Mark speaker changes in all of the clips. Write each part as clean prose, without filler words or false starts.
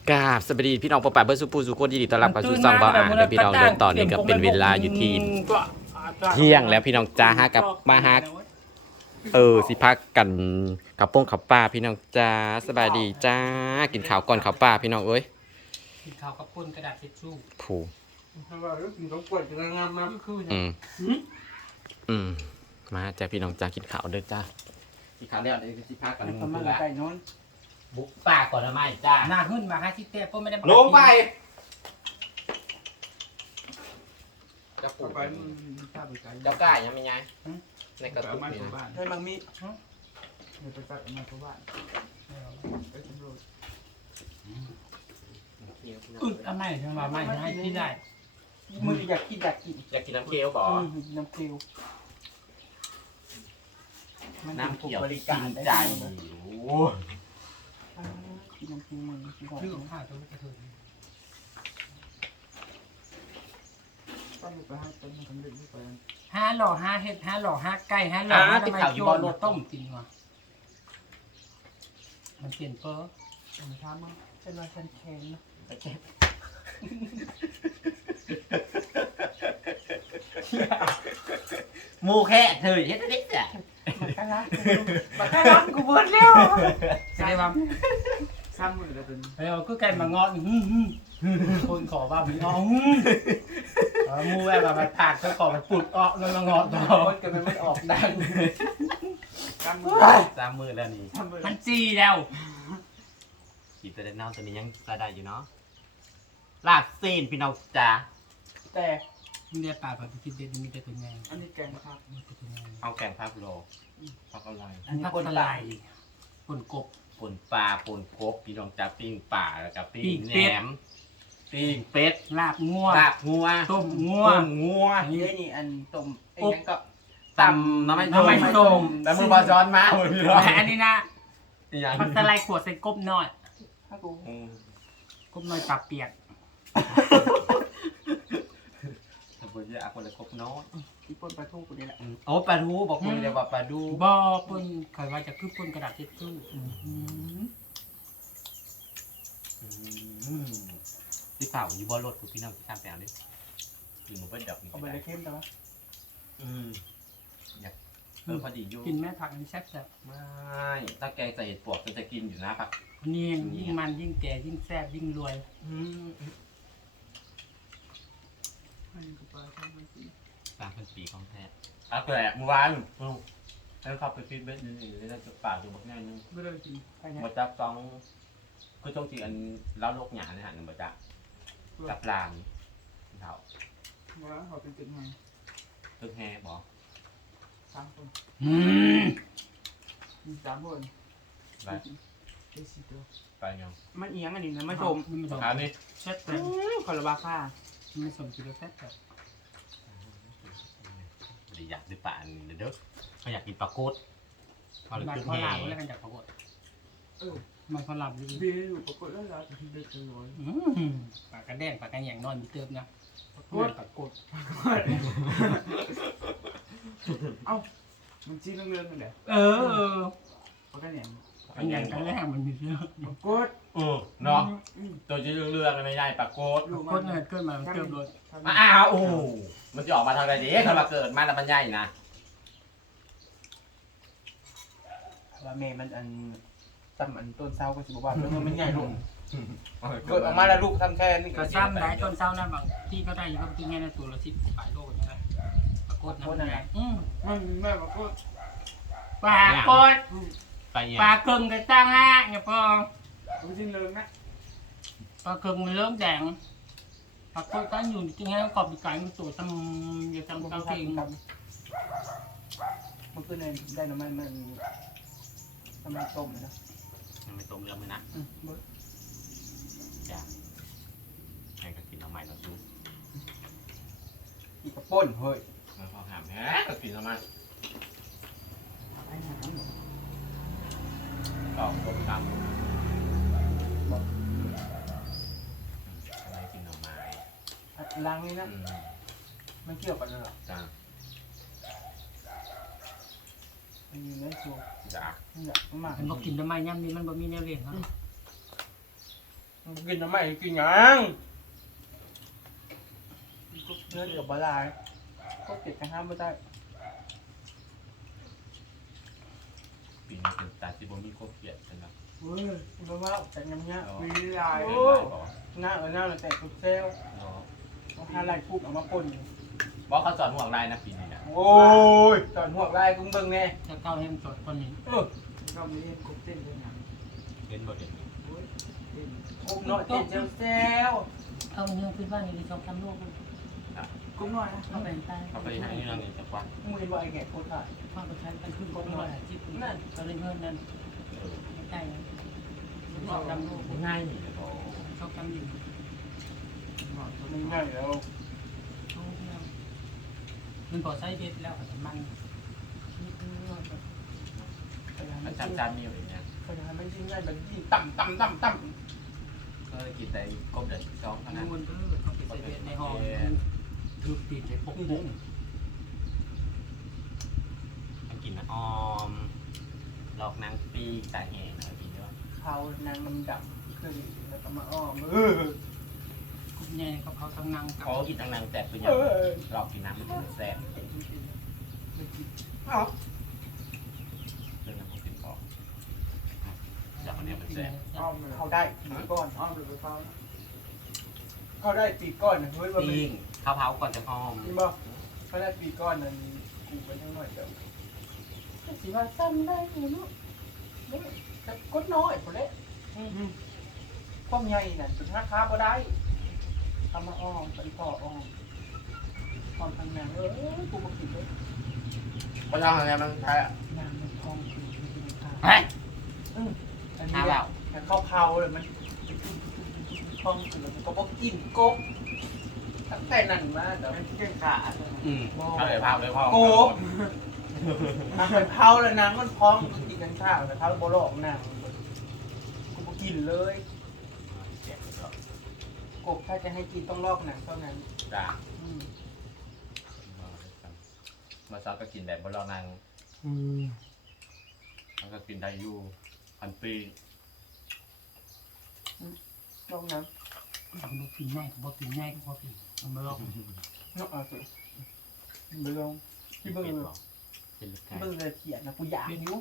Speaker 1: กราบสวัสดีพี่น้องปะปะเบิร์สุปูสุโคตรยินดีต้อนรับเข้าสู่ซองบ่าวอ่านเดี๋ยวพี่น้องเดินต่อนี่ก็เป็นเวลาอยู่ที่เที่ยงแล้วพี่น้องจ้าฮะกับมาฮะสิพักกันกับป้งขับป้าพี่น้องจ้าสบายดีจ้ากินข้าวก่อนขับป้าพี่น้องเอ้ย
Speaker 2: กินข้าวกับปุ้นกระดาษทิชชู่
Speaker 1: ผู
Speaker 3: กินของกวดจะงามนะ
Speaker 2: คือ
Speaker 1: มาจ้าพี่น้องจ้ากินข้าวเด้อจ้ากินข้าวแล้วเดี๋ยวสิพักกัน
Speaker 3: ประมาณไก่นอน
Speaker 1: บุกป่าก่อนละไม่จ้า
Speaker 2: หน้าขึ้นมาให้ที่เต้ปุ้นไม่ได้
Speaker 1: ลงไป
Speaker 3: จะปลูกไปข้าวไปไก่
Speaker 1: เจ้าก้ายังไม่ไงในกระตุก
Speaker 3: มา
Speaker 1: นี่
Speaker 3: ตัว
Speaker 1: นะ
Speaker 3: บ้านให้มังมีเดี๋ยวไปตัดมาตัวบ้านไปตำรวจ
Speaker 2: อึดอะไรใช่ไหมไม่ให้ที่ได้
Speaker 3: มืออยากกิน
Speaker 1: อยากกินน้ำเคี้ยวบ่
Speaker 3: น้ำเกลียว
Speaker 1: น้ำเคี้ยว
Speaker 3: บริการ
Speaker 1: ใจ
Speaker 3: โอ้กินน้ำเกลียวมันกินของ
Speaker 2: ชื่อของข้าวตัวกระเทือน
Speaker 3: ต้องไปให้ต้นมันทำเรื่องนี้ไป
Speaker 2: 5 หล่อ 5 เห็ด 5 หล่อ 5 ไก่ 5 หล่อ 5
Speaker 1: ติด
Speaker 2: ทำไม
Speaker 1: ข่าวอยู่
Speaker 2: โจ
Speaker 1: บ่
Speaker 2: ร
Speaker 1: รถ
Speaker 2: ต้มกินวะมันเปลี่ยนเปอร์
Speaker 3: มาทำมั้งเป็นว่าฉันแข็งนะ
Speaker 1: หมูแค่เธอเฮ็ดนิดอ่ะ
Speaker 3: มาแค่ร้านกูเบิร์ดแล้ว
Speaker 2: ใช่ป่ะ
Speaker 3: ซ้ำมือแล้วเป็น
Speaker 2: เออก็ไก่มางอนคนขอว่ามีอ้อมูแบบมันผ่านก็ขอมันปุดอ้อแล้วมางอนต่อ
Speaker 3: มันเกิดมันไม่ออกดังซ้ำมือ
Speaker 1: 3 มื้อแล้วนี่
Speaker 3: ซ้ำมือ
Speaker 2: มันจีแล้ว
Speaker 1: ขีดตัวเด่นเน่าตัวนี้ยังได้อยู่เนาะลาบซีนพี่น้องจ้า
Speaker 3: แต่
Speaker 2: มีแต่ปลาแบบกินเด็ดมีแต่ตัวแมง
Speaker 3: อันนี้แกงครับ
Speaker 2: มีแต่ตัวแมง
Speaker 1: เอาแกงพับโลพักอะไร
Speaker 3: อันนี้
Speaker 2: ผัก
Speaker 3: คน
Speaker 2: ส
Speaker 3: ตา
Speaker 2: ไล
Speaker 3: ย
Speaker 2: ด์ปนกบ
Speaker 1: ป่นปลาป่นกบพี่น้องจ้าปิ้งป่าแล้วก็ปิ้
Speaker 2: ปิ้
Speaker 1: ง
Speaker 2: ง
Speaker 1: แห
Speaker 2: เป็ด
Speaker 1: นมปิ้งเป็ด
Speaker 2: ลาบงัว
Speaker 1: ลาบงัว
Speaker 2: ต้มงัว
Speaker 1: ต้มงัว
Speaker 3: อันนี้นี่อันต้มไอ้ยังก็
Speaker 1: ตำน้ำมัน
Speaker 2: น้ำมันส้ม
Speaker 1: แต่มือบอซ้อนมาเหมือนพี่น้อง
Speaker 2: แต่อันนี้นะ
Speaker 1: อีหยัง
Speaker 2: ผักสไลด์ขวดใส่กบน้อย
Speaker 3: ถ้ากู
Speaker 2: กบน้อยตับเปียก
Speaker 1: ถ้าพูดจะเอาคนละกบน้อย
Speaker 3: ที่ปนปลาทูกูนี่แหละ
Speaker 1: โอ้ปลาทูบอกคุณเรียกว่าปลาดู
Speaker 2: บ่ปนเคยว่าจะคือปนกระดาษทิชชู่
Speaker 1: ที่เปล่าอยู่บนรถคุณพี่น้องที่ข้ามแปลงดิกินมันเป็นดอกนี่
Speaker 3: เอา
Speaker 1: ก็
Speaker 3: ไป
Speaker 1: ได้
Speaker 3: เลยเข้มแต่ว่า
Speaker 1: อยากพอดีอยู่
Speaker 2: กินแม่ผักอันนี้แซ่บแซ่บ
Speaker 1: ไม่ถ้าแกงใส่เห็ดปวกจะกินอยู่นะปัก
Speaker 2: นี่ยิ่งมันยิ่งแก่ยิ่งแซ่บยิ่งรวย
Speaker 3: อันนี้กูปลาทำไม่สิ
Speaker 1: ปลาเป็นปีของแท้ปลาแปลกเมื่อวานแล้วขับไปฟีดเบ็ดนี่แล้วจะปลาดูบักง่ายนึง
Speaker 3: ไม่ได้กินใครเนี่ย
Speaker 1: มาจับต้องคือต้องจีอันเล้าโลกหยาเนี่ยฮะหนึ่งมาจับกับปลาเท่า
Speaker 3: ว่าเขาเป็นตึกไง
Speaker 1: ตึกแฮบอก
Speaker 3: 3 คน
Speaker 2: อืม
Speaker 3: มี3 คน
Speaker 1: ไป
Speaker 3: เอสิตัว
Speaker 1: ไปยัง
Speaker 3: มันเอียงอันนี้นะไม่ชม
Speaker 2: ไม่สม
Speaker 1: ขานี่
Speaker 2: แซ่บแซ่บ
Speaker 3: คาราบาค่า
Speaker 2: ไม่สมกินแล้วแซ่บแซ่บ
Speaker 1: ไม่ได้อยากดูปลาอันนี้เด้อเขาอยากกินปลาโคตรเขาเลย
Speaker 2: บ้าน
Speaker 1: ตึก
Speaker 2: เขา
Speaker 1: แฮ
Speaker 2: ลาบแล้วกันจากปรากฏ
Speaker 3: เออ
Speaker 2: มันเขาลาบอยู่
Speaker 3: เบี้ยอยู่ปรากฏแล้วเราจะเบี้ยคือร้อย
Speaker 2: ปากกระแดงปากกระแยงนอนมีเติมนะ
Speaker 3: ปราก
Speaker 2: เพื่อ
Speaker 3: ฏ
Speaker 2: นปรากฏ
Speaker 3: เอ้ามันจีนเรื่องๆมันแหละ
Speaker 2: เออ
Speaker 3: ปรากฏเนี่ย
Speaker 2: อันอย่างกระแดงมันมีเยอะ
Speaker 3: ปรากฏ
Speaker 1: เนาะตัวจะเรื่องๆไม่ได้ปลาโคตร
Speaker 3: อยู่
Speaker 2: คนเงินเกินมาเติมรถ
Speaker 1: อ้าวโอ้มันจะออกมาทางไหนดีเขามาเกิดมาแล้วมันใหญ่นะ
Speaker 3: ว่าเมย์มันอันตั้มอันต้นเสาก็สิบอกว่ามันใหญ่ลงเกิดออกมาแล้วลูกทำแค่นี้
Speaker 2: กระซ้ำได้ต้นเศร้านั่นบางที่ก็ได้อยู่บางที่แง่ในตัวละ10 ปลายโลใช่ไหมปรากฏนั่นแหละ
Speaker 3: มันแม่ปรากฏ
Speaker 2: ปลากฏ
Speaker 1: ไปเนี่ย
Speaker 2: ปลาเกิงกระตั้งฮะเนี่ยพอ
Speaker 3: มันจีนเรื่องนะ
Speaker 2: ปลาเกิงมันเริ่มแดงปลากฏก็อยู่จริงๆแล้วขอบปีกไก่มันตัวทำอยู่ทำเกาเก่ง
Speaker 3: มันคือในได้น้ำมันทำต้มนะ
Speaker 1: มันไม่ตรงเรื่องเลยนะจ้าให้ก็กินเอาใหม่เราดู
Speaker 3: อีกระป่นเฮ้ย
Speaker 1: มันพอหามแฮะก็กินเอามาก็ต้มตำอะไรกินเอาไม้
Speaker 3: ล้างนี่นะมันเกี่ยวกันเหรอ
Speaker 1: จ้า
Speaker 3: มันอยู่ในชัว
Speaker 1: จ้า
Speaker 3: นี่แหละมาก
Speaker 2: มันบอกกินทำไมย่ำนี้มันบ่มีแนวเลี้ยงเนาะ
Speaker 3: กินทำไมกินยังเนื้อกับบะลายก็เก็บกันห้ามไม่ได้
Speaker 1: ปีนี้เป็นตาที่บ่มีครบเกียรติกันนะ
Speaker 3: เฮ้ยเพราะว่าแต่ยำเนี้ยมีลาย
Speaker 1: เอ
Speaker 3: โอ้
Speaker 1: อบอก
Speaker 3: หน้าเราแต่ตุ๊กเซล
Speaker 1: เนาะ
Speaker 3: เอาผ้าลายคุกเอามาปน
Speaker 1: บอกเขาสอนห่วงลายนะปีนี้นะ
Speaker 3: โอ้ยจอดหัวลายกุ้งเบิ่งแน่
Speaker 2: จะเข้าให้มันสดคนนี้
Speaker 3: เรามีคุกเส้นด้วยนะ
Speaker 1: เห็นบ่เห็น
Speaker 3: คุกน้อยเต้นเซล
Speaker 2: เอาเงินขึ้นบ้านนี่ชอบทำลูก
Speaker 3: กุ้งน้อยนะ
Speaker 2: เขาแบ่งตาย
Speaker 1: เขาไปหาที่นั่งเองจักวัน
Speaker 3: มึงว่าไอ้แง่โคตรถ่าย
Speaker 2: พ่อไปใช้เป็นขึ้นคนละจิตนั่นก็เลยเงินนั้นไม่ได้ชอบทำลูก
Speaker 1: ง่ายนี่เลยโอ้
Speaker 2: ชอบทำอยู่
Speaker 3: มันง่ายแล้ว
Speaker 2: มันพอใช้เด็ดแล้วแต่มัน
Speaker 1: อาจารย์จานมีอยู่อย่างเงี้ย
Speaker 3: เขาจะทำให้ยิ่งง่ายแบบยิ่งต่ำ
Speaker 1: ก็เลยกินแต่กบเดือดสองเท่านั้น
Speaker 2: มันก็เขาไปใส่เด็ดในห้องถูกติดในพกปุ้ง
Speaker 1: กินออมหลอกนางปีตาแห่นะพี่เนาะ
Speaker 3: เขานางมันดำขึ้นแล้วก็มาอ้อม
Speaker 2: คุณแม่เขาทำนาง
Speaker 1: เขากินนางแต่ตัวใหญ่หลอกกินน้ำมันถึงแซ่บเรื่องน้ำมันเป็นปอกจากอันนี้มันแซ่บ
Speaker 3: อ้อมเขาได้ตีก้อนอ้อมหรือเขาเขาได้ตีก้อนเฮ้ยว่ามัน
Speaker 1: ปิ้งข้าวเผาก่อนจะหอม
Speaker 3: จริงป่ะเขาได้ตีก้อนนั้นกูไปทั้งหน่อยเดี๋ยวสิว่าซ้ำได้อยู่เนาะแต่ก้นน้อยคนเล็กความใหญ่น่ะจุดห้าค้าก็ได้ทำมาอ้อมเป็นพ่ออ้อมอ้อมทางนางกูมาผิดเลย
Speaker 1: มันทำอะไรมันใช่อ่ะ
Speaker 3: นางมันทองคือข้าว
Speaker 1: เฮ้ย
Speaker 3: อันนี้แต่ข้าวเผาเลยมันทองคือมันก็บอกกินกบตั้งแต่นั้นมาแต่มันเก่งขาด
Speaker 1: เอาเลยภาพเลยพ่อ
Speaker 3: โกบนางเป็นเผาเลยนางมันพร้อมกินกันข้าวแต่เผาโบโลกนางกูบอกกินเลยกบถ้าจะให้กินต้องลอกหนังเท่านั้น
Speaker 1: จ้ามาซอสก็กินแบบบลอนางมันก็กินได้อยู่พันปี
Speaker 3: ลอกหนัง
Speaker 2: ทำลูกปีง่ายก็บอกปีง่ายก็พอปีมันไม่ลอก
Speaker 3: นอกเอาสิเบิ่งที่เบิ่ง
Speaker 1: เป็นลูกไก่
Speaker 3: เบิ่งเลยเขียนนะกูอยากอยู่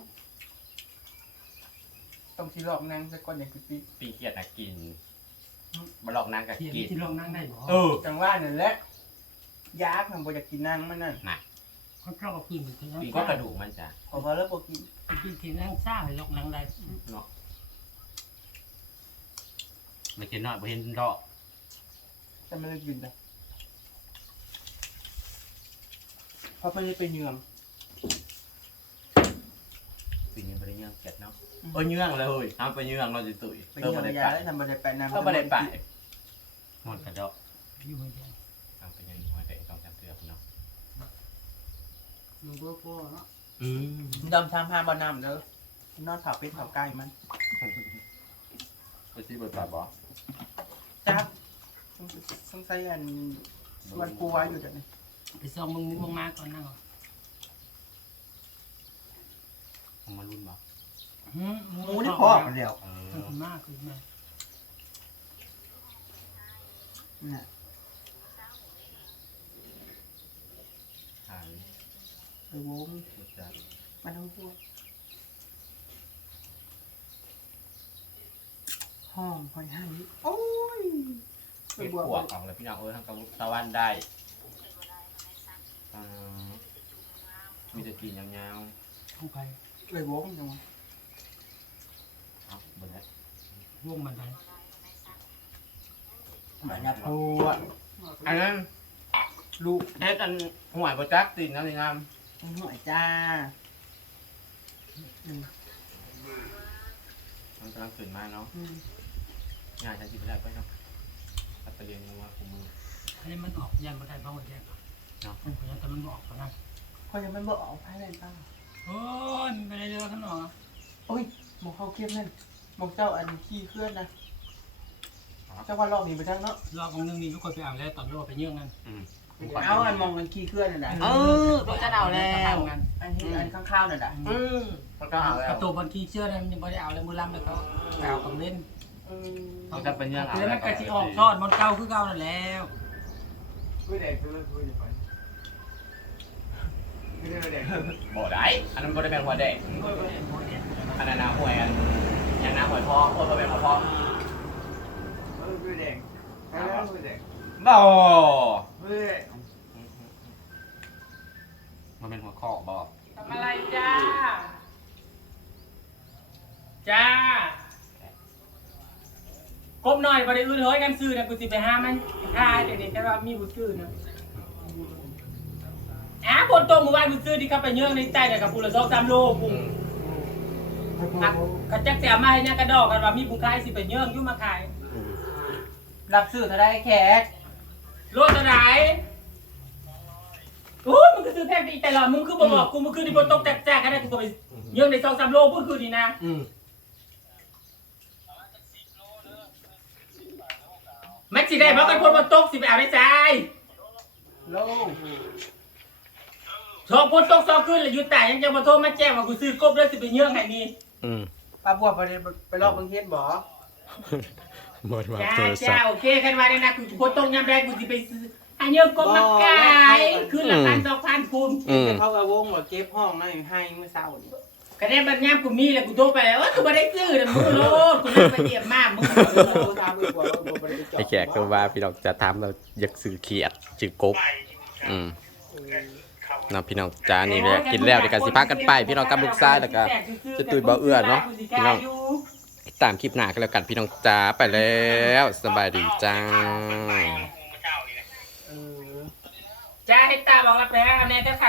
Speaker 3: ต้องที่ลอกหนังสักก่อนอย่างกูปี
Speaker 1: ปีเกียดนะกินบลอกนางก็
Speaker 2: เทียน
Speaker 1: กิน
Speaker 2: ที่ลองนั่งได้หรอ
Speaker 3: จังว่านั่นแหละยากมันบ่อยากกินหนังมันนั่น
Speaker 2: เขาชอบเอาปีเหมือนกัน
Speaker 1: ปีก็กระดูกมันจ้ะ
Speaker 3: ขอพอแล้วบ่กิน
Speaker 2: ปีที่นั่งซ่าให้ลองนั่งได้
Speaker 1: เนาะไม่กินน้อยไม่เห็นดอก
Speaker 3: แต่มันเลยกินเลยเพราะมันจะเป็นเหยื่อม
Speaker 1: ปีนี้ไม่ได้เยื่องเกียดเนาะเออเยื่องเลยเฮ้ยทำไปเยื่องเราจะตุ๋ย
Speaker 3: เป็น
Speaker 1: เติม
Speaker 3: เหยื่อ
Speaker 1: มาได้
Speaker 3: มยา
Speaker 1: ไป
Speaker 3: แล้วทำมาได้ไปน้ำ
Speaker 1: เติมมาได้ไปหมดกระดอก
Speaker 2: อยู่ไม่ได้
Speaker 1: ทำไปยังหัวแต่ต้องจำเตือนเนาะ
Speaker 2: มันก็พอเนาะ
Speaker 3: ดำทำห้าบ่อน้ำเด้อนอนเผาเป็นเผาไก่มัน
Speaker 1: ไปที่บทบาทบอ
Speaker 3: จ้าต้องใส่อันมันปูไว้อยู่เดี๋ยวนี้
Speaker 2: ไปซองมึงมาก่อนนั่งก่อน
Speaker 1: ผมมารุ่นบอ
Speaker 3: หมูนี่พอกันแล้ว
Speaker 2: ขึ้นมากขึ้นมา
Speaker 3: เนี่ย
Speaker 1: อ่าน
Speaker 3: ไปวง
Speaker 1: รู้จัก
Speaker 3: มันทั้งพวกห้องคอยให้โอ้ย
Speaker 1: เก็บขวกของเลยพี่น้องทางกระมุกตะวันได้มีแต่กินยาว
Speaker 2: ผู้ไป
Speaker 3: ไปวงจังวะ
Speaker 1: ๆเอาบนนี้
Speaker 2: วงมันไป
Speaker 3: หมายาพูอ่ะ
Speaker 1: อันนั้น
Speaker 3: ลูก
Speaker 1: เฮ็ดอันห่วยประจักติดนะนี่งาม
Speaker 3: หน่อยจ้า
Speaker 1: มันกำลังตื่นมาเนาะงานฉันคิดไปได้ไปเนาะตัดไปเรียนมาคุมมือ
Speaker 2: อันนี้มันออกยันมาได้เพราะว่าแยกเนาะมันแต่มันออกก่อนนะ
Speaker 3: เขายังไม่บอกเอาไพ่เลยป้า
Speaker 2: โอ้ยมันไปเรื่อยๆข้างนอก
Speaker 3: โอ้ยหมกเข้าเข้มนั่นหมกเจ้าอันขี้เคลื่อนนะเจ้าว่ารอบนี้ไปทั้งเนาะ
Speaker 2: รอบของนึงนี่ทุกคนไปอ่านแล้วตอนที่เราไปเยื่องกัน
Speaker 3: เอาอันมองกันขี้เคลื่อนนั่นแหละ
Speaker 1: ตัวจะเอาแล้ว
Speaker 2: กัน
Speaker 3: อันที่อันข้างๆนั่นแหละ
Speaker 1: มันก็เอาแล้
Speaker 2: กระ
Speaker 1: ว
Speaker 2: ตูบางทีเชื่อเนี่ยมันยังไม่ได้เอาเลยมือล้ำเลยเขาเอากับเล่น
Speaker 3: เ
Speaker 1: เขาจะเป็นยังไง
Speaker 2: เดี๋ยวมันกะสิออกทอดมันเก่าคือเก่านั่นแล้ว
Speaker 3: คุยแดงคือคุยไปไม่ได้แดง
Speaker 1: บ่ได้อันนั้นบ่ได้เป็นหัวแดงอันนั้นน้ำหวยอันอย่างน้ำหวยทองโอ้ตัวเป็นหัวทอง
Speaker 3: คุยแดงแล้วคุยแดง
Speaker 1: บ่
Speaker 3: คุยแดง
Speaker 1: มันเป็นหัวข้อบ่
Speaker 2: ทำอะไรจ้าจ้ากบหน่อยบ่ได้อื่นเฮ้ยกันซื้อนะกูสิไปหามันค่าเดี๋ยวนี้แต่ว่ามีผู้ซื้อนะบนโต๊ะหมู่บ้านผู้ซื้อที่เข้าไปเยื่องในใจเนี่ยกับผู้ละ2-3 โลกูกระจักเสียมาให้เนี่ยกระดอกกันว่ามีผู้ขายสิไปเยื่องอยู่มาขาย
Speaker 3: รับซื้อเท่าไรแขก
Speaker 2: โลเท่าไหร่โอ้ยมึงก็ซื้อแพงไปอีกแต่ละมึงคือบอกกูมึงคือที่บนโต๊ะแจกๆกันได้กูก็ไปเยื่องใน2-3 โลพูดคือนี่นะมันสิได้เพราะกันคนบนโต๊ะสิไปเอาได้ใจ
Speaker 3: โล
Speaker 2: โทรพูดตกซอขึ้นแล้วอยู่แต่ยังจะมาโทรมาแจ้งว่ากูซื้อกบแล้วสิไปเยื่องไหนนี่
Speaker 3: ป้าบัวไปรอบบังเทศบ่
Speaker 1: หมดว่า
Speaker 2: จ้า
Speaker 1: โทรศั
Speaker 2: จ้า
Speaker 1: พท์
Speaker 2: โอเคกันมาเนี่ยนะกูพูดตรงยามแรกกูสิไปซื้ออันเยื่องกบมาขายขึ้นละ1,000-2,000คูณ
Speaker 3: เขาเอาวงว่าเก็บห้องนั่นให้เมื่อเช้านี่
Speaker 2: กระเด็นบัญญัติกูมีแล้วกูโทรไปแล้วกูไม่ได้ซื้อนะมึงโลดกูไม่ไปเยี่ยมมากมึง
Speaker 1: ไอ้แขกก็ว่าพี่น้องจะทำเราอยากซื้อเขียดจือกบเนาะพี่น้องจ้านี่แหละกินแล้วเดี๋ยวกันสิพักกันไปพี่น้องกับลูกชายแล้วก็จะตุยเบาเอื้อเนาะพี่น้องตามคลิปหน้ากันแล้วกันพี่น้องจ้าไปแล้วสบายดีจ้า
Speaker 2: จ้าให้ตาบอกรับแล้วแน่แต่